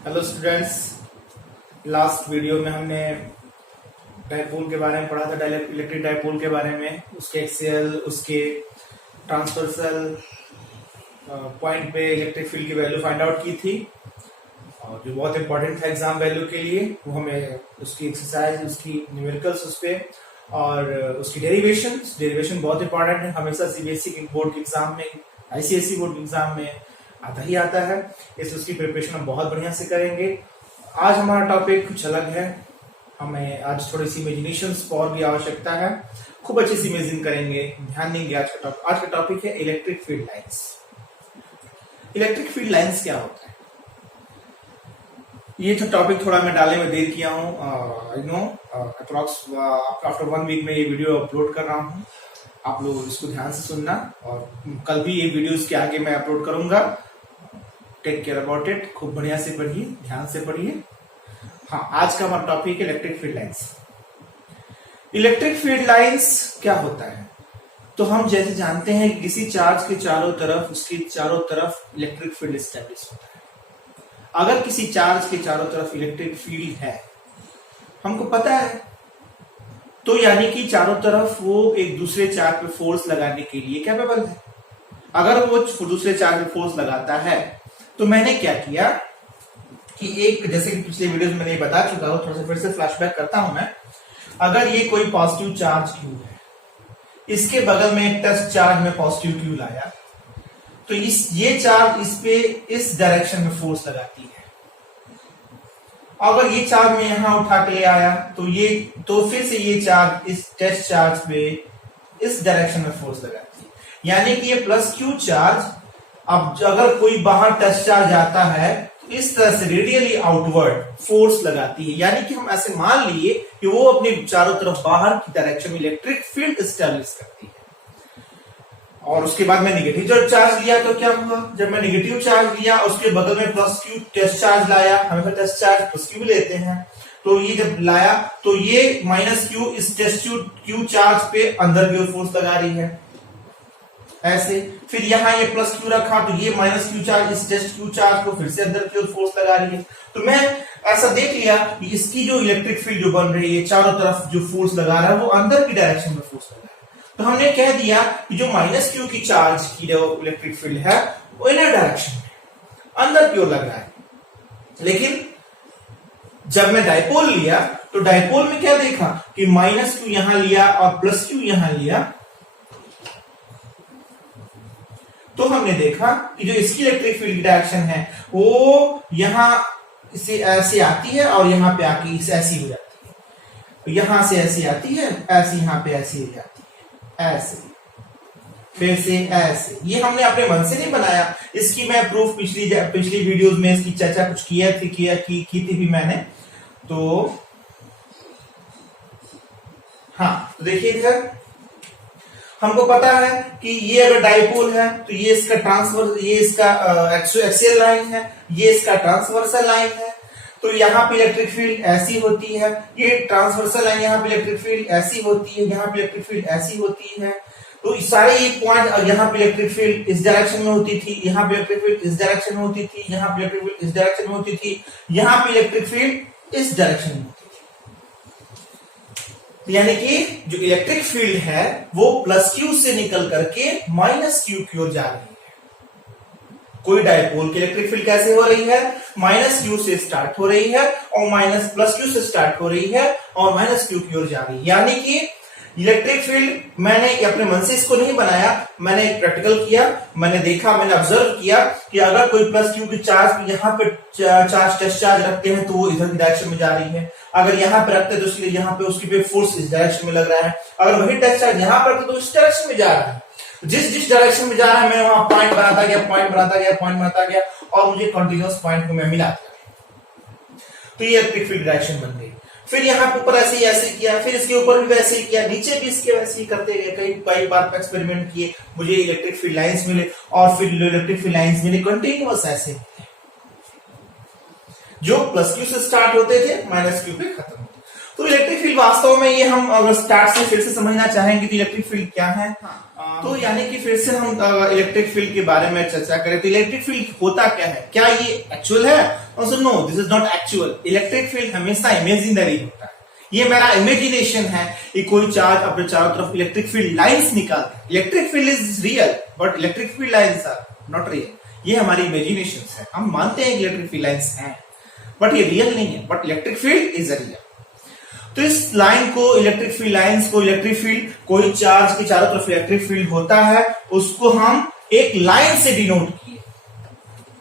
Hello students. Last video में हमने dipole के बारे में पढ़ा था, इलेक्ट्रिक डाइपोल के बारे में, उसके एक्सियल, उसके ट्रांसवर्सल पॉइंट पे इलेक्ट्रिक फील्ड की वैल्यू फाइंड आउट की थी और जो बहुत इंपॉर्टेंट था एग्जाम वैल्यू के लिए। वो हमें उसकी एक्सरसाइज, उसकी न्यूमेरिकल्स उस पे और उसकी डेरिवेशन बहुत इंपॉर्टेंट है। हमेशा सीबीएसई बोर्ड के एग्जाम में, आईसीएसई बोर्ड के एग्जाम में आता ही आता है, इसलिए उसकी प्रिपरेशन हम बहुत बढ़िया से करेंगे। आज हमारा टॉपिक कुछ अलग है, हमें आज थोड़ी सी इमेजिनेशन पावर की आवश्यकता है। खूब अच्छे से इमेजिन करेंगे, ध्यान देंगे। आज का टॉपिक है electric field lines. Electric field lines क्या होता है, ये तो टॉपिक थोड़ा मैं डालने में देर किया हूँ। अप्रॉक्स आफ्टर 1 वीक में ये वीडियो अपलोड कर रहा हूँ। आप लोग इसको ध्यान से सुनना और कल भी ये वीडियोस के आगे मैं अपलोड करूंगा। Take care about it. खूब बढ़िया से पढ़िए, ध्यान से पढ़िए। हाँ, आज का हमारा टॉपिक है electric field lines. Electric field lines क्या होता है, तो हम जैसे जानते हैं कि किसी चार्ज के चारों तरफ, उसके चारों तरफ इलेक्ट्रिक फील्ड एस्टेब्लिश होता है। अगर किसी चार्ज के चारों तरफ इलेक्ट्रिक फील्ड है, हमको पता है, तो यानी कि चारों तरफ वो एक दूसरे चार्ज पे फोर्स लगाने के लिए कैपेबल है। अगर वो दूसरे चार्ज पे फोर्स लगाता है, तो मैंने क्या किया कि एक, जैसे कि पिछले वीडियो में मैंने बता चुका हूं, थोड़ा सा फिर से फ्लैशबैक करता हूं मैं। अगर ये कोई पॉजिटिव चार्ज क्यू है, इसके बगल में एक टेस्ट चार्ज में पॉजिटिव क्यू लाया, तो ये चार्ज इस पे इस डायरेक्शन में फोर्स लगाती है। अगर ये चार्ज मैं यहां उठा के ले आया, तो फिर से ये चार्ज इस टेस्ट चार्ज पे इस डायरेक्शन में फोर्स लगाती है। यानी कि ये प्लस क्यू चार्ज, अब अगर कोई बाहर टेस्ट चार्ज आता है, तो इस तरह से रेडियली आउटवर्ड फोर्स लगाती है। यानी कि हम ऐसे मान लिए कि वो अपने चारों तरफ बाहर की डायरेक्शन में इलेक्ट्रिक फील्ड एस्टैब्लिश करती है। और उसके बाद मैं नेगेटिव जो चार्ज लिया, तो क्या हुआ, जब मैं नेगेटिव चार्ज लिया, उसके बगल में प्लस क्यू टेस्ट चार्ज लाया, हमेशा टेस्ट चार्ज प्लस क्यू लेते हैं, तो ये जब लाया तो ये माइनस क्यू इस टेस्ट क्यू चार्ज पे अंदर की ओर फोर्स लगा रही है ऐसे। फिर यहां ये प्लस क्यू रखा, तो ये माइनस क्यू चार्ज इस टेस्ट क्यू चार्ज को फिर से अंदर की ओर फोर्स लगा रही है। तो मैं ऐसा देख लिया कि इसकी जो इलेक्ट्रिक फील्ड जो बन रही है, चारों तरफ जो फोर्स लगा रहा है, वो अंदर की डायरेक्शन में फोर्स लगा रहा है। तो हमने कह दिया कि जो माइनस क्यू की चार्ज की जो इलेक्ट्रिक फील्ड है, वो इनर डायरेक्शन में अंदर की ओर लग रहा है। लेकिन जब मैं डाइपोल लिया, तो डाइपोल में क्या देखा कि माइनस क्यू यहां लिया और प्लस क्यू यहां लिया, तो हमने देखा कि जो इसकी इलेक्ट्रिक फील्ड की डायरेक्शन है, वो यहां से ऐसे आती है और यहां पे आके इस ऐसी हो जाती है। यहां से ऐसी आती है, ऐसी यहां पे ऐसी हो जाती है, ऐसे, फिर से ऐसे। ये हमने अपने मन से नहीं बनाया, इसकी मैं प्रूफ पिछली वीडियोस में इसकी चर्चा कुछ की थी भी मैंने। तो हाँ, तो देखिए इधर हमको पता है कि ये अगर डाइपोल है, तो ये इसका ये इसका एक्सियल लाइन है, ये इसका ट्रांसवर्सल लाइन है। तो यहाँ पे इलेक्ट्रिक फील्ड ऐसी होती है, ये ट्रांसवर्सल लाइन, यहाँ पे इलेक्ट्रिक फील्ड ऐसी होती है, यहाँ पे इलेक्ट्रिक फील्ड ऐसी होती है। तो सारे ये पॉइंट, यहाँ पे इलेक्ट्रिक फील्ड इस डायरेक्शन में होती थी, यहाँ पे इलेक्ट्रिक फील्ड इस डायरेक्शन में होती थी, यहाँ पे इलेक्ट्रिक फील्ड इस डायरेक्शन में होती थी, यहाँ पे इलेक्ट्रिक फील्ड इस डायरेक्शन में होती थी। यानी कि जो इलेक्ट्रिक फील्ड है, वो प्लस क्यू से निकल करके माइनस क्यू की ओर जा रही है। कोई डाइपोल की इलेक्ट्रिक फील्ड कैसे हो रही है, माइनस क्यू से स्टार्ट हो रही है और माइनस प्लस क्यू से स्टार्ट हो रही है और माइनस क्यू की ओर जा रही है। यानी कि इलेक्ट्रिक फील्ड मैंने अपने मन से इसको नहीं बनाया, मैंने एक प्रैक्टिकल किया, मैंने देखा, मैंने ऑब्जर्व किया कि अगर कोई प्लस क्यू की चार्ज यहाँ पे चार्ज टेस्ट चार्ज रखते हैं, तो वो इधर की डायरेक्शन में जा रही है। अगर यहाँ पे रखते हैं, तो इसलिए यहाँ पे उसकी पे फोर्स इस डायरेक्शन में लग रहा है। अगर वही टेस्ट चार्ज यहाँ पर रखते, तो इस डायरेक्शन में जा रहा है। जिस डायरेक्शन में जा रहा है, मैं वहां पॉइंट बनाता गया और मुझे कंटिन्यूअस पॉइंट को मैं मिला। तो ये इलेक्ट्रिक फील्ड डायरेक्शन बन गई। फिर यहाँ के ऊपर ऐसे किया, फिर इसके ऊपर भी वैसे ही किया, नीचे भी इसके वैसे ही करते गए। कई बार एक्सपेरिमेंट किए, मुझे इलेक्ट्रिक फील्ड लाइंस मिले और फिर इलेक्ट्रिक फील्ड लाइंस मिले कंटिन्यूअस ऐसे, जो प्लस क्यू से स्टार्ट होते थे, माइनस क्यू पे खत्म होते। तो इलेक्ट्रिक फील्ड वास्तव में ये हम अगर स्टार्ट से फिर से समझना चाहेंगे तो इलेक्ट्रिक फील्ड क्या है, तो यानी कि फिर से हम इलेक्ट्रिक फील्ड के बारे में चर्चा करें तो इलेक्ट्रिक फील्ड होता क्या है, क्या ये एक्चुअल है? No, this is not actual. Electric field हमेशा इमेजिनरी होता है, ये मेरा इमेजिनेशन है कि कोई चार्ज अपने चारों तरफ इलेक्ट्रिक फील्ड लाइंस निकालता है। Electric field is real but electric field lines are not real. ये हमारी इमेजिनेशन है, हम मानते हैं कि इलेक्ट्रिक फील्ड लाइंस हैं बट ये रियल नहीं है, but electric field is real. तो इस लाइन को, इलेक्ट्रिक फील्ड लाइंस को, इलेक्ट्रिक फील्ड, कोई चार्ज के चारों तरफ इलेक्ट्रिक फील्ड होता है, उसको हम एक लाइन से डिनोट किए।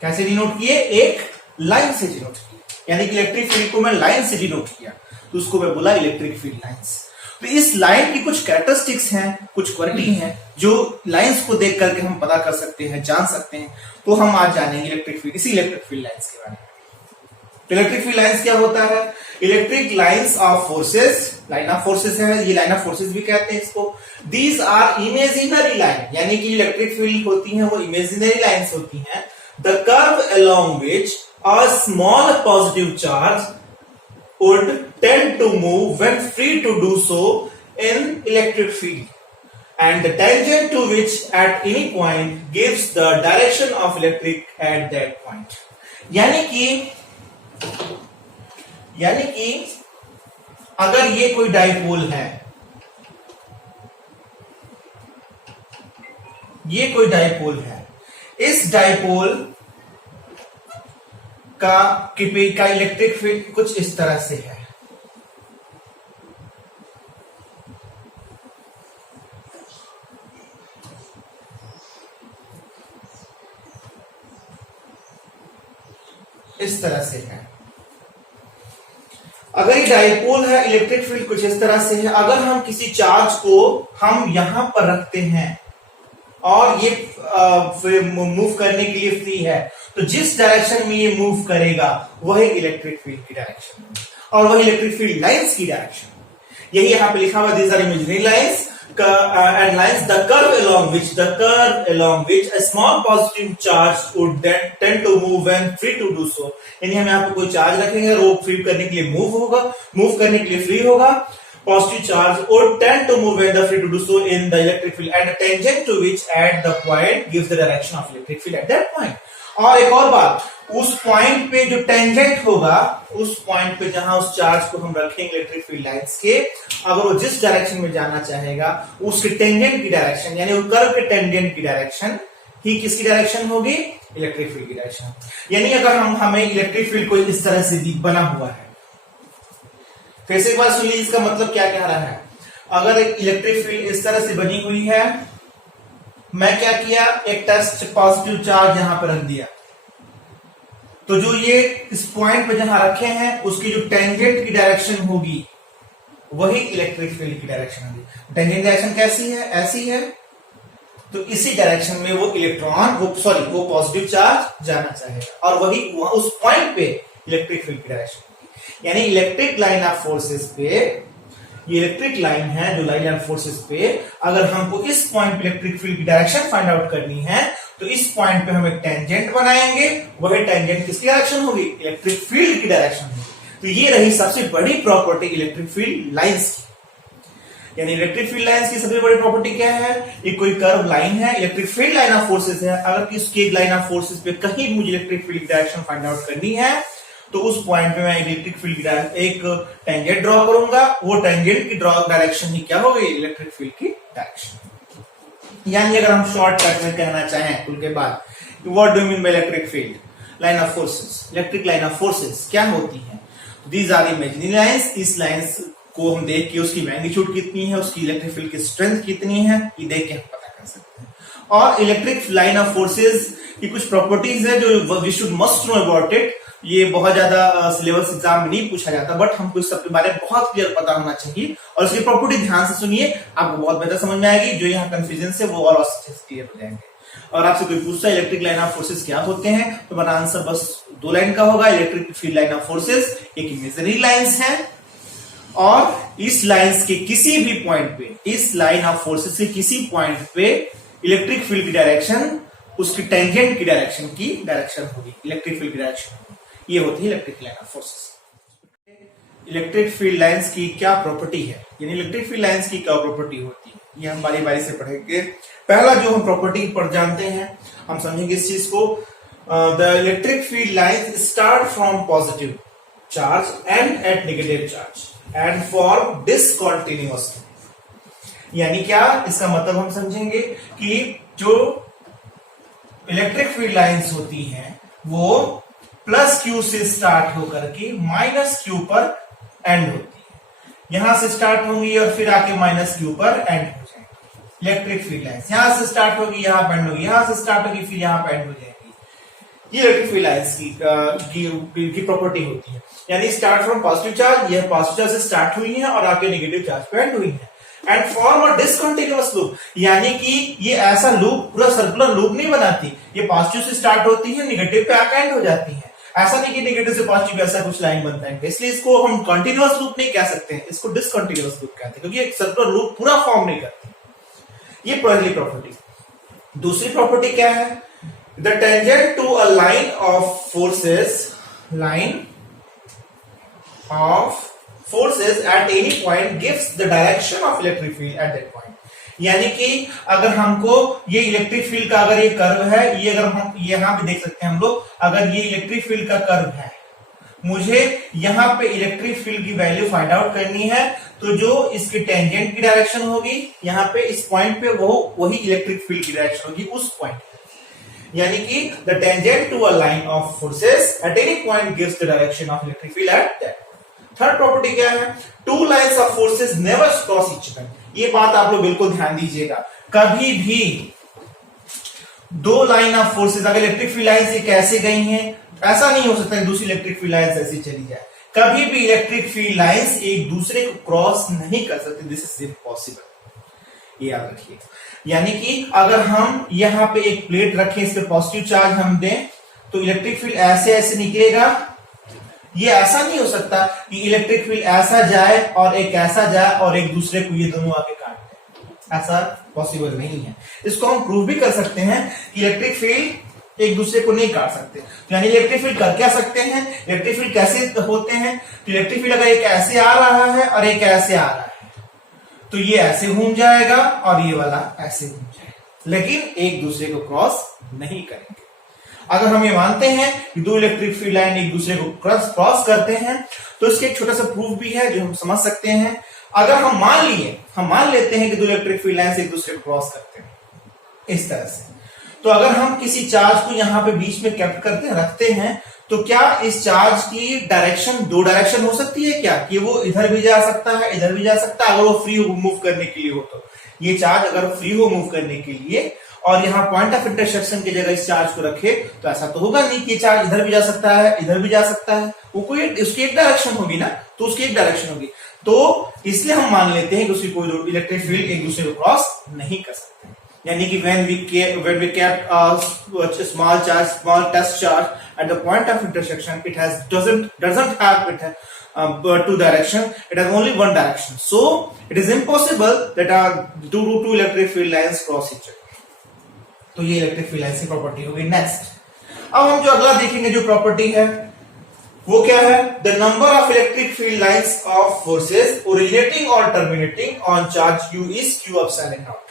कैसे डिनोट किए? एक लाइन से डिनोट किए, यानी कि इलेक्ट्रिक फील्ड को मैं लाइन से डिनोट किया तो उसको मैं बोला इलेक्ट्रिक फील्ड लाइंस। तो इस लाइन की कुछ कैरेक्टरिस्टिक्स हैं, कुछ क्वालिटी हैं जो लाइंस को देख करके हम पता कर सकते हैं, जान सकते हैं। तो हम आज जानेंगे इलेक्ट्रिक फील्ड, इसी इलेक्ट्रिक फील्ड लाइंस के बारे में। इलेक्ट्रिक फील्ड लाइंस क्या होता है? Electric lines of forces, line of forces है, ये लाइन ऑफ फोर्सेस भी कहते हैं इसको। दीज आर इमेजिनरी लाइन, यानी कि इलेक्ट्रिक फील्ड होती है वो इमेजिनरी लाइंस होती हैं। The curve along which a small positive charge would tend to move when free to do so in electric field, and the tangent to which at any point gives the direction of electric at that point। यानी कि अगर ये कोई dipole है, ये कोई dipole है, इस डाइपोल का इलेक्ट्रिक फील्ड कुछ इस तरह से है। इस तरह से है। अगर ये डाइपोल है, इलेक्ट्रिक फील्ड कुछ इस तरह से है। अगर हम किसी चार्ज को हम यहां पर रखते हैं और ये मूव करने के लिए फ्री है, तो जिस डायरेक्शन में ये मूव करेगा वही इलेक्ट्रिक फील्ड की डायरेक्शन और वही इलेक्ट्रिक फील्ड लाइंस की डायरेक्शन। यही यहां पे लिखा हुआ, these are imaginary lines and lines the curve along which a small positive charge would then tend to move when free to do so। यानी हम यहाँ पे कोई चार्ज रखेंगे और वो फ्री करने के लिए मूव करने के लिए फ्री होगा। Positive charge would tend to move when the free to do so in the electric field, and the tangent to which at the point gives the direction of electric field at that point। और एक और बात, उस point पे जो tangent होगा, उस point पे जहां उस चार्ज को हम रखेंगे इलेक्ट्रिक फील्ड लाइंस के, अगर वो जिस डायरेक्शन में जाना चाहेगा उसके टेंजेंट की डायरेक्शन, यानी वो कर्व के टेंजेंट की डायरेक्शन ही किसकी डायरेक्शन होगी? इलेक्ट्रिक फील्ड की डायरेक्शन। यानी अगर हमें इलेक्ट्रिक फील्ड को इस तरह से बना हुआ है, फिर से एक बार सुन लीजिए इसका मतलब क्या कह रहा है। अगर एक इलेक्ट्रिक फील्ड इस तरह से बनी हुई है, मैं क्या किया, एक टेस्ट पॉजिटिव चार्ज यहां पर रख दिया, तो जो ये इस पॉइंट पे जहां रखे हैं उसकी जो टेंजेंट की डायरेक्शन होगी वही इलेक्ट्रिक फील्ड की डायरेक्शन होगी। टेंजेंट डायरेक्शन कैसी है? ऐसी है। तो इसी डायरेक्शन में वो इलेक्ट्रॉन, वो पॉजिटिव चार्ज जाना चाहेगा और वही उस पॉइंट पे इलेक्ट्रिक फील्ड की डायरेक्शन होगी। यानी इलेक्ट्रिक लाइन ऑफ फोर्सेस पे, ये इलेक्ट्रिक लाइन है जो लाइन ऑफ फोर्सेस पे, अगर हमको इस पॉइंट पे इलेक्ट्रिक फील्ड की डायरेक्शन फाइंड आउट करनी है तो इस पॉइंट पे हम एक टेंजेंट बनाएंगे, वही टेंजेंट किसकी डायरेक्शन होगी? इलेक्ट्रिक फील्ड की डायरेक्शन होगी। तो ये रही सबसे बड़ी प्रॉपर्टी इलेक्ट्रिक फील्ड लाइंस की। यानी इलेक्ट्रिक फील्ड लाइंस की सबसे बड़ी प्रॉपर्टी क्या है? ये कोई कर्व लाइन है, electric field line of forces है। अगर किसी लाइन ऑफ फोर्सेस पे कहीं भी मुझे इलेक्ट्रिक फील्ड की डायरेक्शन फाइंड आउट करनी है तो उस पॉइंट पे मैं इलेक्ट्रिक फील्ड की एक टेंजेंट ड्रॉ करूंगा, वो टेंजेंट की ड्रॉ डायरेक्शन ही क्या होगी? इलेक्ट्रिक फील्ड की डायरेक्शन। यानी अगर हम शॉर्टकट में कहना चाहें कुल के बाद, what do you mean by electric field line of forces? Electric line of forces क्या होती है? These are imaginary lines. इस लाइंस को हम देख के उसकी मैग्नीट्यूड कितनी है, उसकी इलेक्ट्रिक फील्ड की स्ट्रेंथ कितनी है, ये देख के हम पता कर सकते हैं। और इलेक्ट्रिक लाइन ऑफ फोर्सेस की कुछ प्रॉपर्टीज है जो we should must know about it. ये बहुत ज्यादा सिलेबस एग्जाम में नहीं पूछा जाता, बट हमको इस सब के बारे में बहुत क्लियर पता होना चाहिए और इसकी प्रॉपर्टी ध्यान से सुनिए, आपको बहुत बेहतर समझ में आएगी। जो यहाँ कंफ्यूजन है वो और क्लियर हो जाएंगे। और आपसे कोई पूछता है इलेक्ट्रिक लाइन ऑफ फोर्सेस क्या होते हैं, तो मेरा आंसर बस 2 लाइन का होगा। Electric field line of forces एक इमेजिनरी लाइंस है और इस लाइंस के किसी भी पॉइंट पे, इस लाइन ऑफ फोर्सेस के किसी पॉइंट पे इलेक्ट्रिक फील्ड की डायरेक्शन उसकी टेंजेंट की डायरेक्शन होगी, इलेक्ट्रिक फील्ड की डायरेक्शन। ये होती है electric line of forces. Electric field lines की क्या प्रॉपर्टी है, यानी इलेक्ट्रिक फील्ड लाइंस की क्या प्रॉपर्टी होती है, ये हम बारी बारी से पढ़ेंगे। पहला जो हम प्रॉपर्टी पर जानते हैं, हम समझेंगे इस चीज को। The electric field lines start from positive charge end at negative charge and form discontinuous. यानी क्या, इसका मतलब हम समझेंगे कि जो इलेक्ट्रिक फील्ड लाइंस होती हैं वो प्लस क्यू से स्टार्ट होकर के माइनस क्यू पर एंड होती है। यहां से स्टार्ट होंगी और फिर आके माइनस क्यू पर एंड हो जाएगी। इलेक्ट्रिक फील्ड लाइंस यहां से स्टार्ट होगी, यहां पर एंड होगी, यहां से स्टार्ट होगी, फिर यहां पर एंड हो जाएगी। ये इलेक्ट्रिक फील्ड लाइंस की प्रॉपर्टी होती है। यानी स्टार्ट फ्रॉम पॉजिटिव चार्ज, यह पॉजिटिव चार्ज से स्टार्ट हुई है और आके नेगेटिव चार्ज पे एंड हुई है। And form a discontinuous loop, यानी कि ये ऐसा लूप, पूरा सर्कुलर लूप नहीं बनाती। ये पॉजिटिव से स्टार्ट होती है, नेगेटिव पे आके एंड हो जाती है। ऐसा नहीं कि नेगेटिव से पॉजिटिव ऐसा कुछ लाइन बनता है, इसलिए इसको हम कंटिन्यूअस लूप नहीं कह सकते हैं, इसको डिसकंटिन्यूअस लूप कहते हैं, क्योंकि एक सर्कुलर लूप पूरा फॉर्म नहीं करती। ये पहली प्रॉपर्टी। दूसरी प्रॉपर्टी क्या है, the tangent to a line of forces at any point gives the direction of electric field at that point। यानी कि अगर हमको ये इलेक्ट्रिक फील्ड का अगर ये कर्व है, ये अगर हम यहां पे देख सकते हैं हम लोग, अगर ये इलेक्ट्रिक फील्ड का कर्व है, मुझे यहां पे इलेक्ट्रिक फील्ड की वैल्यू फाइंड आउट करनी है, तो जो इसके टेंजेंट की डायरेक्शन होगी यहां पे इस पॉइंट पे वो वही इलेक्ट्रिक फील्ड की डायरेक्शन होगी उस पॉइंट। यानी कि the tangent to a line of forces at any point gives the direction of electric field at that. Third property क्या है, two lines of forces never cross each other. ये बात आप लोग बिल्कुल ध्यान दीजिएगा, कभी भी दो लाइन ऑफ फोर्सेस, अगर इलेक्ट्रिक फील्ड लाइन्स एक ऐसे गई हैं, ऐसा नहीं हो सकता कि दूसरी इलेक्ट्रिक फील्ड लाइन्स ऐसी चली जाए। कभी भी इलेक्ट्रिक फील्ड लाइन्स एक दूसरे को क्रॉस नहीं कर सकते, दिस इज इम्पॉसिबल, ये याद रखिए। यानी कि अगर हम यहां पे एक प्लेट रखें, इस पे पॉजिटिव चार्ज हम दें, तो इलेक्ट्रिक फील्ड ऐसे ऐसे निकलेगा। ये ऐसा नहीं हो सकता कि इलेक्ट्रिक फील्ड ऐसा जाए और एक ऐसा जाए और एक दूसरे को ये दोनों आके काट दें, ऐसा पॉसिबल नहीं है। इसको हम प्रूव भी कर सकते हैं कि इलेक्ट्रिक फील्ड एक दूसरे को नहीं काट सकते। तो यानी इलेक्ट्रिक फील्ड कर क्या सकते हैं, इलेक्ट्रिक फील्ड कैसे होते हैं, तो इलेक्ट्रिक फील्ड अगर एक ऐसे आ रहा है और एक ऐसे आ रहा है, तो ये ऐसे घूम जाएगा और ये वाला ऐसे घूम जाएगा, लेकिन एक दूसरे को क्रॉस नहीं करेंगे। अगर हम ये मानते हैं कि दो इलेक्ट्रिक फील्ड लाइन एक दूसरे को क्रॉस करते हैं, तो इसके एक छोटा सा प्रूफ भी है जो हम समझ सकते हैं। अगर हम मान लेते हैं कि दो इलेक्ट्रिक फील्ड लाइन एक दूसरे को क्रॉस करते हैं इस तरह से, तो अगर हम किसी चार्ज को यहां पे बीच में कैप्ट करके रखते हैं, तो क्या इस चार्ज की डायरेक्शन दो डायरेक्शन हो सकती है क्या, कि वो इधर भी जा सकता है, इधर भी जा सकता है, अगर वो फ्री हो मूव करने के लिए हो। तो ये चार्ज अगर फ्री हो मूव करने के लिए और यहाँ पॉइंट ऑफ इंटरसेक्शन की जगह इस चार्ज को रखे, तो ऐसा तो होगा नहीं कि चार्ज इधर भी जा सकता है, इधर भी जा सकता है, वो कोई उसकी एक डायरेक्शन होगी ना, तो उसकी एक डायरेक्शन होगी। तो इसलिए हम मान लेते हैं कि उसकी कोई इलेक्ट्रिक फील्ड एक दूसरे को क्रॉस नहीं कर सकते। यानी कि when we kept a small test charge at the point of intersection, it doesn't have two direction, it has only one direction, so it is impossible that two electric field lines cross each other। तो ये electric field lines की property हो गई। Next, अब हम जो अगला देखेंगे जो प्रॉपर्टी है वो क्या है, the number of electric field lines of forces originating और terminating on charge q is q epsilon naught.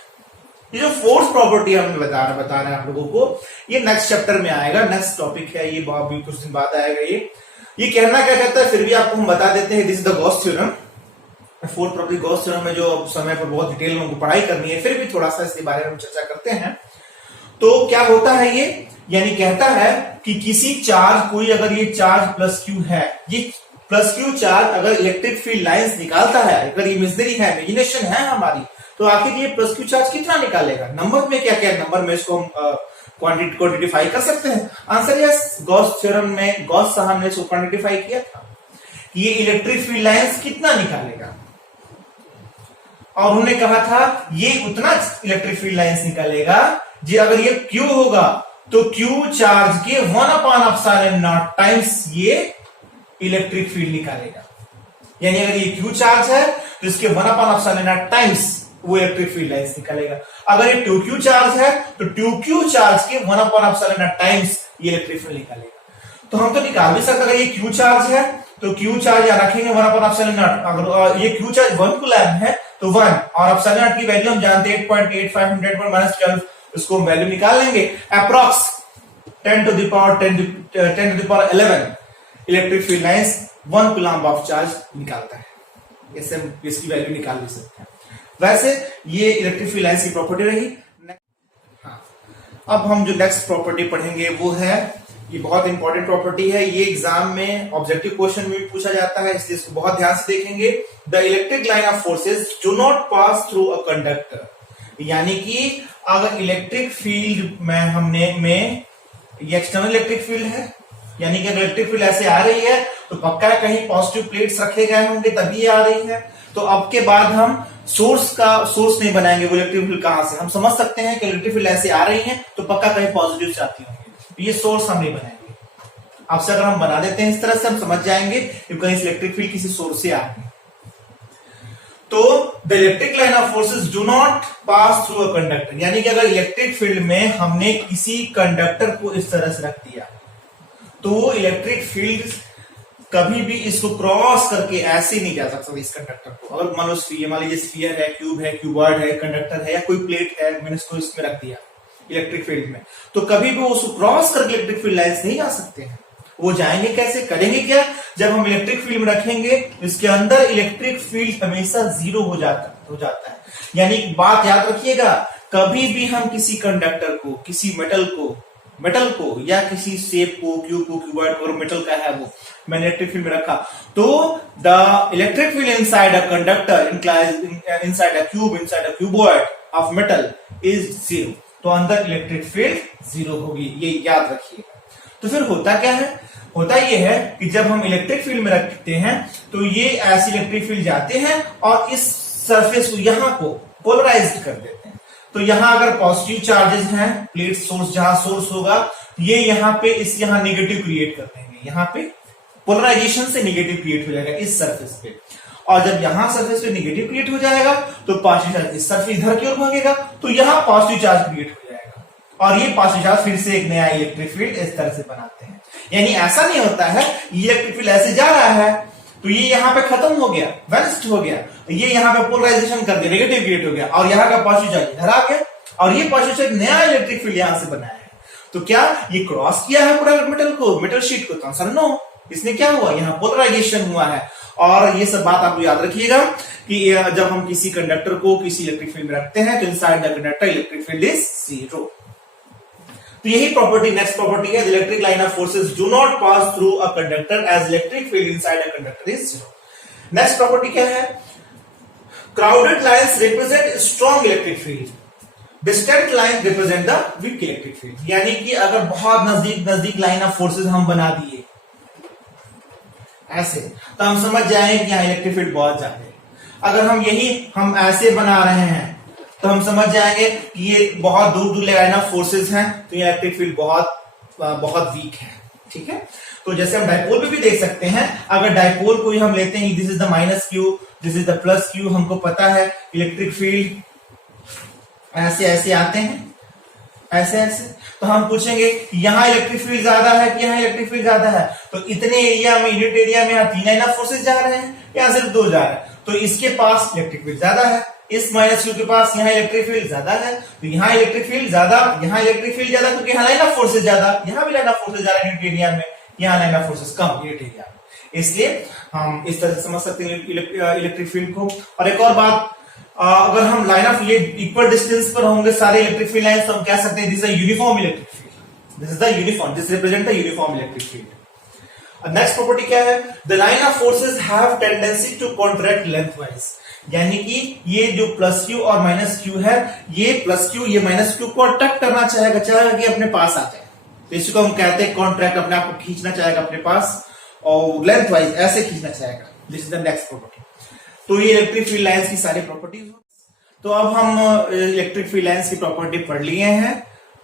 ये जो फोर्स प्रॉपर्टी हमें बता रहे हैं आप लोगों को, ये नेक्स्ट चैप्टर में आएगा, नेक्स्ट टॉपिक है ये, भी कुछ दिन बाद आएगा। ये कहना क्या कहता है, फिर भी आपको हम बता देते हैं, this is the Gauss theorem. Fourth property Gauss theorem में जो समय पर बहुत डिटेल में पढ़ाई करनी है, फिर भी थोड़ा सा इसके बारे में चर्चा करते हैं। तो क्या होता है ये, यानी कहता है कि किसी चार्ज, कोई अगर ये चार्ज प्लस क्यू है, ये प्लस क्यू चार्ज अगर इलेक्ट्रिक फील्ड लाइंस निकालता है, अगर इमेजिनरी है, इमेजिनेशन है हमारी, तो आखिर ये प्लस क्यू चार्ज कितना निकालेगा, नंबर में क्या क्या नंबर में इसको हम क्वांटिफाई कर सकते हैं। आंसर यस, गॉस थ्योरम में गॉस साहब ने इसको क्वांटिफाई किया था कि ये इलेक्ट्रिक फील्ड लाइंस कितना निकालेगा, और उन्होंने कहा था ये उतना इलेक्ट्रिक फील्ड लाइंस निकालेगा जी, अगर ये Q होगा तो Q चार्ज के 1/ε0 टाइम्स ये इलेक्ट्रिक फील्ड निकालेगा। यानी अगर ये Q चार्ज है तो इसके 1/ε0 टाइम्स वो इलेक्ट्रिक फील्ड लाइंस निकालेगा। अगर ये 2Q चार्ज है तो 2Q चार्ज के 1/ε0 टाइम्स ये इलेक्ट्रिक फील्ड निकालेगा। तो हम तो निकाल भी सकते, अगर ये Q चार्ज है तो क्यू चार्ज यहाँ रखेंगे 1/ε0। अगर ये क्यू चार्ज 1 कूलम है तो 1, और ε0 की वैल्यू हम जानते हैं 8.85 100 - 12, इसको हम वैल्यू निकाल लेंगे। Approx 10 to the power 11 electric field lines 1 coulomb of charge निकालता है। इससे हम इसकी वैल्यू निकाल भी सकते हैं। वैसे ये इलेक्ट्रिक फील्ड लाइंस की प्रॉपर्टी रही। हाँ, अब हम जो नेक्स्ट प्रॉपर्टी पढ़ेंगे वो है, ये बहुत इंपॉर्टेंट प्रॉपर्टी है, ये एग्जाम में ऑब्जेक्टिव क्वेश्चन में भी पूछा जाता है, इसलिए इसको बहुत ध्यान से देखेंगे। The electric line of forces do not pass through a conductor, यानी कि अगर इलेक्ट्रिक फील्ड में ये एक्सटर्नल इलेक्ट्रिक फील्ड है, यानी कि अगर इलेक्ट्रिक फील्ड ऐसे आ रही है तो पक्का कहीं पॉजिटिव प्लेट्स रखे गए होंगे तभी आ रही है। तो अब के बाद हम सोर्स नहीं बनाएंगे, वो इलेक्ट्रिक फील्ड कहां से, हम समझ सकते हैं कि इलेक्ट्रिक फील्ड ऐसे आ रही है तो पक्का कहीं पॉजिटिव से आती होंगी, तो ये सोर्स हम नहीं बनाएंगे। आपसे अगर हम बना देते हैं इस तरह से, हम समझ जाएंगे कि कहीं इलेक्ट्रिक फील्ड किसी सोर्स से आ रही है। तो the electric line of forces do not pass through a conductor, यानी कि अगर इलेक्ट्रिक फील्ड में हमने किसी कंडक्टर को इस तरह से रख दिया तो इलेक्ट्रिक फील्ड कभी भी इसको क्रॉस करके ऐसे नहीं जा सकता इस कंडक्टर को। अगर मान लीजिए स्फीयर है, क्यूब है, क्यूबॉइड है, कंडक्टर है या कोई प्लेट है, मैंने इसको इसमें रख दिया इलेक्ट्रिक फील्ड में, तो कभी भी उसको क्रॉस करके इलेक्ट्रिक फील्ड लाइंस नहीं आ सकते हैं। वो जाएंगे कैसे, करेंगे क्या, जब हम इलेक्ट्रिक फील्ड में रखेंगे इसके अंदर इलेक्ट्रिक फील्ड हमेशा 0 हो जाता है। यानी बात याद रखिएगा, कभी भी हम किसी कंडक्टर को, किसी मेटल को या किसी शेप को, क्यूब को, क्यूबॉइड को, मेटल का है वो मैंने इलेक्ट्रिक फील्ड में रखा, तो the electric field inside a conductor, inside a cube, inside a cuboid of metal is 0, तो अंदर इलेक्ट्रिक फील्ड 0 होगी, ये याद रखिएगा। तो फिर होता क्या है, होता यह है कि जब हम इलेक्ट्रिक फील्ड में रखते हैं तो ये ऐसे इलेक्ट्रिक फील्ड जाते हैं और इस सरफेस को यहां को पोलराइज्ड कर देते हैं। तो यहां अगर पॉजिटिव चार्जेस हैं, प्लेट सोर्स जहां सोर्स होगा, ये यहां पे यहां नेगेटिव क्रिएट कर देंगे, यहां पे पोलराइजेशन से नेगेटिव क्रिएट हो जाएगा इस सरफेस पे, और जब यहां सरफेस पे नेगेटिव क्रिएट हो जाएगा तो पॉजिटिव चार्ज इस सरफेस इधर की ओर भागेगा, तो यहां पॉजिटिव चार्ज क्रिएट हो जाएगा, और ये पॉजिटिव चार्ज फिर से एक नया इलेक्ट्रिक फील्ड इस तरह से बनाते हैं। यानी ऐसा नहीं होता है इलेक्ट्रिक फील्ड ऐसे जा रहा है तो ये यहाँ पे खत्म हो गया, वेस्ट हो गया, ये यहाँ पे पोलराइजेशन कर दिया, नेगेटिव क्रिएट हो गया, और यहाँ का पॉजिटिव चार्ज इधर आ गया, और ये पॉजिटिव चार्ज नया इलेक्ट्रिक फील्ड यहां से बनाया है। तो क्या ये क्रॉस किया है पूरा मेटल शीट को? तो आंसर नो, इसने क्या हुआ, यहाँ पोलराइजेशन हुआ है। और ये सब बात आप याद रखिएगा कि जब हम किसी कंडक्टर को किसी इलेक्ट्रिक फील्ड में रखते हैं तो inside the conductor electric field is 0। तो यही प्रॉपर्टी, नेक्स्ट प्रॉपर्टी है, electric line of forces do not pass through a conductor as electric field inside a conductor is 0। Next property क्या है, crowded lines represent strong electric field, distant line represent the weak electric field. यानी कि अगर बहुत नजदीक line of forces हम बना दिए ऐसे, तो हम समझ जाएंगे कि यहां इलेक्ट्रिक फील्ड बहुत ज्यादा है। अगर हम ऐसे बना रहे हैं तो हम समझ जाएंगे कि ये बहुत दूर लाइन ऑफ फोर्सेस हैं, तो ये इलेक्ट्रिक फील्ड बहुत वीक है। ठीक है, तो जैसे हम डायपोल पे भी देख सकते हैं, अगर डायपोल को हम लेते हैं, this is the minus Q, this is the plus Q, हमको पता है इलेक्ट्रिक फील्ड ऐसे आते हैं, ऐसे, तो हम पूछेंगे यहां इलेक्ट्रिक फील्ड ज्यादा है कि यहां इलेक्ट्रिक फील्ड ज्यादा है, तो इतने एरिया में, यूनिट एरिया में यहाँ 3 लाइन ऑफ फोर्सेस जा रहे हैं, यहाँ सिर्फ 2 जा रहे हैं, तो इसके पास इलेक्ट्रिक फील्ड ज्यादा है, इस माइनस क्यू के पास यहाँ इलेक्ट्रिक फील्ड ज्यादा है, तो यहाँ इलेक्ट्रिक फील्ड ज्यादा, यहाँ इलेक्ट्रिक फील्ड ज्यादा, क्योंकि यहाँ लाइन ऑफ फोर्सेस ज्यादा, यहाँ भी लाइन ऑफ फोर्सेस ज्यादा यूनिट एरिया में, यहाँ line of forces come unit area में। इसलिए हम इस तरह से समझ सकते हैं इलेक्ट्रिक फील्ड को। और एक और बात, अगर हम लाइन ऑफ इक्वल डिस्टेंस पर होंगे सारे इलेक्ट्रिक फील्ड लाइंस, तो हम कह सकते हैं this is a uniform electric field, this is the uniform, this represent the uniform electric field. Next property क्या है, the line of forces have tendency to contract lengthwise, यानी कि ये जो प्लस क्यू और माइनस क्यू है, ये plus Q ये माइनस क्यू को अट्रैक्ट करना चाहेगा कि अपने पास आ जाए, तो इसको हम कहते हैं कॉन्ट्रैक्ट, अपने आप को खींचना चाहेगा अपने पास, और लेंथ वाइज ऐसे खींचना चाहेगा। This is the next property. तो ये इलेक्ट्रिक फील्ड लाइंस की सारी प्रॉपर्टीज। तो अब हम इलेक्ट्रिक फील्ड लाइंस की प्रॉपर्टी पढ़ लिए हैं।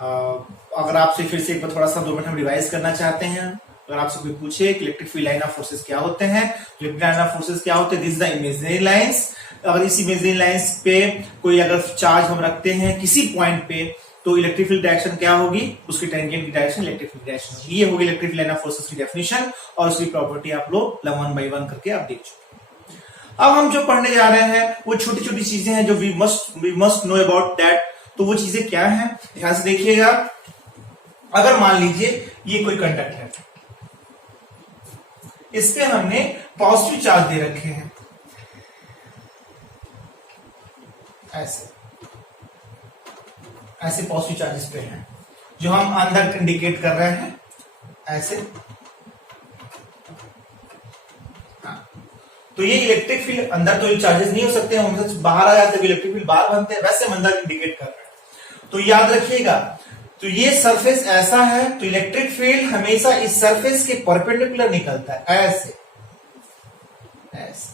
अगर आपसे फिर से एक बार थोड़ा सा 2 मिनट हम रिवाइज करना चाहते हैं, अगर आपसे कोई पूछे कि electric field line of forces क्या होते हैं, इलेक्ट्रिक लाइन ऑफ फोर्सेस क्या होते हैं, this is the imaginary lines. अगर इस इमेजिनरी लाइंस पे कोई अगर चार्ज हम रखते हैं किसी पॉइंट पे, तो इलेक्ट्रिक फील्ड डायरेक्शन क्या होगी, उसकी टेंजेंट की डायरेक्शन इलेक्ट्रिक फील्ड डायरेक्शन होगी। ये होगी इलेक्ट्रिक लाइन ऑफ फोर्सेस की डेफिनेशन और उसकी प्रॉपर्टी आप लोग 1 by 1 करके आप देख चुके। अब हम जो पढ़ने जा रहे हैं वो छोटी छोटी चीजें हैं जो we must know about that. तो वो चीजें क्या है, ध्यान से देखिएगा। अगर मान लीजिए ये कोई कंडक्टर है, इस पे हमने पॉजिटिव चार्ज दे रखे हैं, ऐसे ऐसे पॉजिटिव चार्जेस पे हैं जो हम अंदर इंडिकेट कर रहे हैं, ऐसे। हाँ, तो ये इलेक्ट्रिक फील्ड अंदर तो ये चार्जेस नहीं हो सकते हैं, हम बाहर आ जाते हैं, इलेक्ट्रिक फील्ड बाहर बनते हैं, वैसे हम अंदर इंडिकेट कर रहे हैं। तो याद रखिएगा, तो ये सरफेस ऐसा है तो इलेक्ट्रिक फील्ड हमेशा इस सरफेस के परपेंडिकुलर निकलता है, ऐसे ऐसे,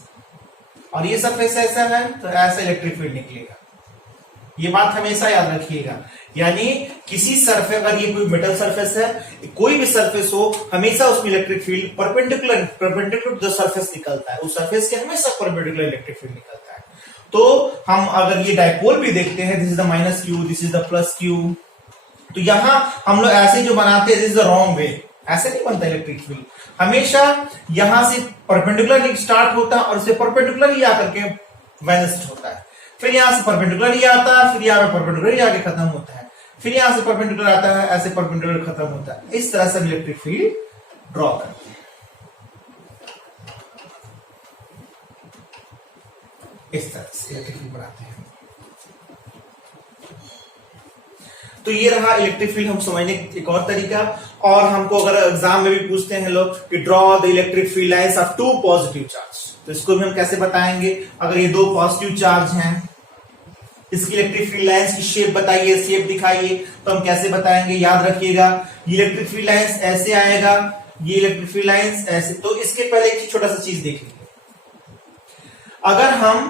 और ये सरफेस ऐसा है तो ऐसा इलेक्ट्रिक फील्ड निकलेगा। ये बात हमेशा याद रखिएगा। यानी किसी सरफेस, अगर ये कोई मेटल सरफेस है, कोई भी सरफेस हो, हमेशा उसमें electric field perpendicular to the surface निकलता है, उस सरफेस के हमेशा परपेंडिकुलर इलेक्ट्रिक फील्ड निकलता है। तो हम अगर ये डायपोल भी देखते हैं, this is the minus Q, this is the plus Q, तो यहां हम लोग ऐसे जो बनाते हैं, this is the wrong way, ऐसे नहीं बनता इलेक्ट्रिक फील्ड। हमेशा यहां से परपेंडिकुलर स्टार्ट होता है और उससे परपेंडिकुलर ही आकर के वेनिस्ट होता है, फिर यहां से परपेंडिकुलर ही आता है, फिर यहां पे परपेंडिकुलर ही आके खत्म होता है, फिर यहां से परपेंडिकुलर आता है, ऐसे परपेंडिकुलर खत्म होता है। इस तरह से हम इलेक्ट्रिक फील्ड ड्रॉ करते हैं, इस तरह से इलेक्ट्रिक फील्ड बनाते हैं। तो ये रहा इलेक्ट्रिक फील्ड हम समझने एक और तरीका। और हमको अगर एग्जाम में भी पूछते हैं लोग कि draw the electric field lines of two positive charge, तो इसको भी हम कैसे बताएंगे। अगर ये दो पॉजिटिव चार्ज हैं, इसकी इलेक्ट्रिक फील्ड लाइंस की शेप बताइए, शेप दिखाइए, तो हम कैसे बताएंगे। याद रखिएगा, ये इलेक्ट्रिक फील्ड लाइंस ऐसे आएगा, ये इलेक्ट्रिक फील्ड लाइंस ऐसे। तो इसके पहले एक छोटा सा चीज देख लीजिए। अगर हम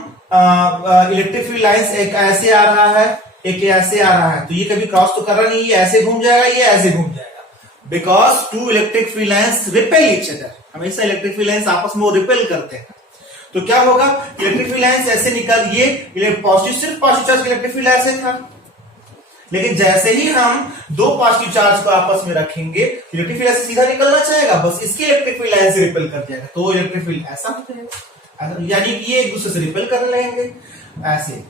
इलेक्ट्रिक फील्ड लाइंस एक ऐसे आ रहा है, एक ऐसे आ रहा है, तो ये कभी क्रॉस तो कर रहा नहीं, ये ऐसे घूम जाएगा, ये ऐसे घूम जाएगा, because two electric field lines repel each other. हमेशा इलेक्ट्रिक फील्ड लाइंस आपस में वो रिपेल करते हैं। तो क्या होगा, इलेक्ट्रिक फील्ड लाइंस ऐसे निकल, ये पॉजिटिव, सिर्फ पॉजिटिव चार्ज इलेक्ट्रिक फील्ड ऐसे था, लेकिन जैसे ही हम दो पॉजिटिव चार्ज को आपस में रखेंगे, इलेक्ट्रिक फील्ड ऐसे सीधा निकलना चाहेगा, बस इसकी इलेक्ट्रिक फील्ड लाइन से रिपेल कर जाएगा, तो इलेक्ट्रिक फील्ड ऐसा हो जाएगा, यानी कि ये एक दूसरे से रिपेल करने लगेंगे ऐसे।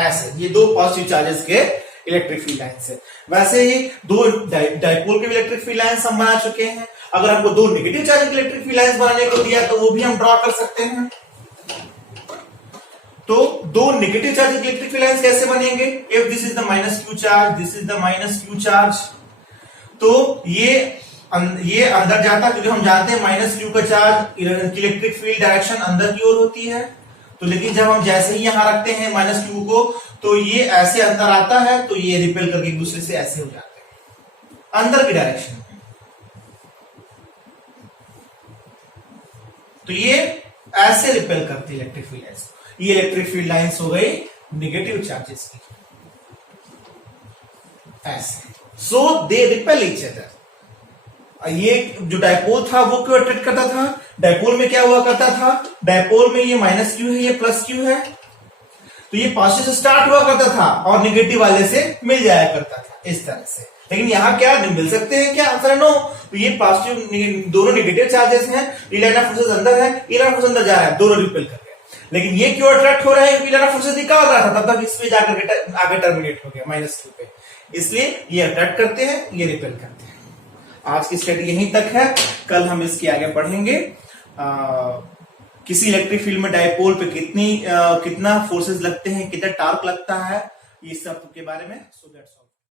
ऐसे ये दो पॉजिटिव चार्जेस के इलेक्ट्रिक फील्ड लाइंस है। वैसे ही दो डाइपोल के इलेक्ट्रिक फील्ड लाइंस हम बना चुके हैं। अगर हमको दो नेगेटिव चार्ज के इलेक्ट्रिक फील्ड लाइंस बनाने को दिया तो वो भी हम ड्रॉ कर सकते हैं। तो दो नेगेटिव चार्ज के इलेक्ट्रिक फील्ड लाइंस कैसे बनेंगे, if this is the minus Q charge, this is the minus Q charge, तो ये अंदर जाता है, क्योंकि हम जानते हैं माइनस क्यू का चार्ज इलेक्ट्रिक फील्ड डायरेक्शन अंदर की ओर होती है। तो लेकिन जब हम जैसे ही यहां रखते हैं माइनस क्यू को, तो ये ऐसे अंदर आता है, तो ये रिपेल करके एक दूसरे से ऐसे हो जाते हैं अंदर की डायरेक्शन में। तो ये ऐसे रिपेल करती है इलेक्ट्रिक फील्ड लाइंस। ये इलेक्ट्रिक फील्ड लाइंस हो गई नेगेटिव चार्जेस की, ऐसे। सो दे रिपेल ईच अदर। ये जो डायपोल था वो क्यों अट्रैक्ट करता था, डायपोल में क्या हुआ करता था, डायपोल में ये माइनस क्यू है, ये प्लस क्यू है, तो ये पॉजिटिव से स्टार्ट हुआ करता था और नेगेटिव वाले से मिल जाया करता था इस तरह से। लेकिन यहां क्या मिल सकते हैं क्या, आंसर नो। तो ये पॉजिटिव दोनों नेगेटिव चार्जेस हैं, लाइन ऑफ फोर्सेस अंदर है, लाइन ऑफ फोर्स अंदर जा रहा है, दोनों रिपेल कर गए। लेकिन ये क्यों अट्रैक्ट हो रहा है, लाइन ऑफ फोर्सेस निकाल रहा था, तब तक इसमें जाकर आगे टर्मिनेट हो गया माइनस क्यू पे, इसलिए ये अट्रैक्ट करते हैं, ये रिपेल करते हैं। आज की स्टडी यहीं तक है, कल हम इसके आगे पढ़ेंगे किसी इलेक्ट्रिक फील्ड में डायपोल पे कितना फोर्सेस लगते हैं, कितना टार्क लगता है, ये सब के बारे में। So that's all.